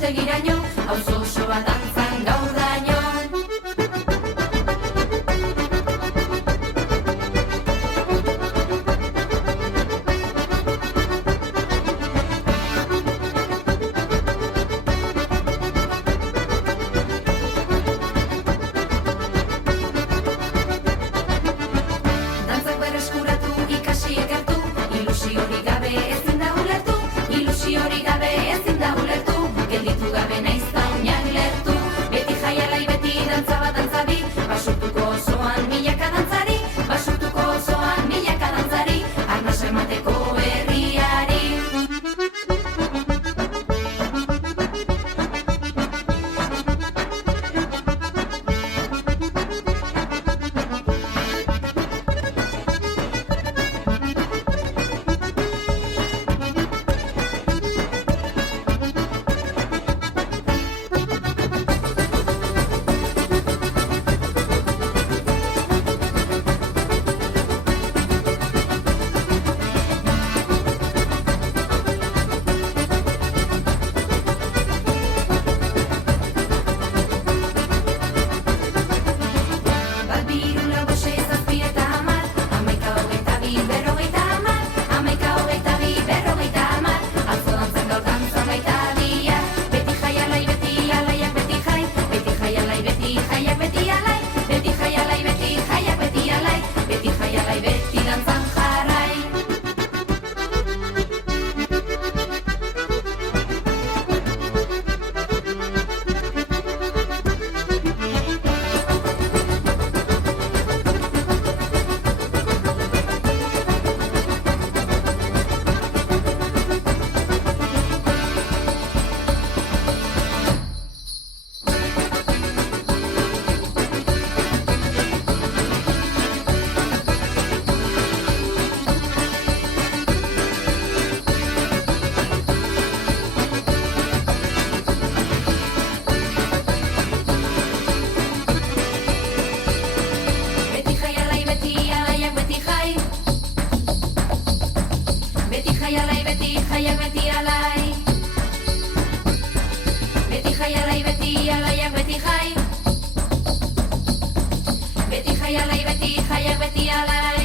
ikustegiraino, auzo osoa dantzan gaur daño. Dantzak berreskuratu, ikasi ekertu, ilusiorik gabe ezin da ulertu, ilusiorik gabe ezin da ulertu, gelditu gabe naiz zaunak lertu, beti jaialai beti dantza bat dantzabi, basurtuko osoan milaka dantzari, basurtuko osoan milaka dantzari, arnasa emateko herriari. Bat bi hiru lau bost sei zazpi eta hamar, hamaika hogeita bi berrogeita hamar, hamaika hogeita bi berrogeita hamar, auzo dantzan gaur dantza baita bihar, beti jaialai beti alaiak beti jai, beti jaialai beti jaiak beti alai, beti jaialai beti jaiak beti alai, beti jaialai beti dantzan jarrai. Beti jaialai beti alaiak beti jai, beti jaialai beti jaiak beti alai, beti jaialai beti alaiak beti jai, beti jaialai beti jaiak beti alai.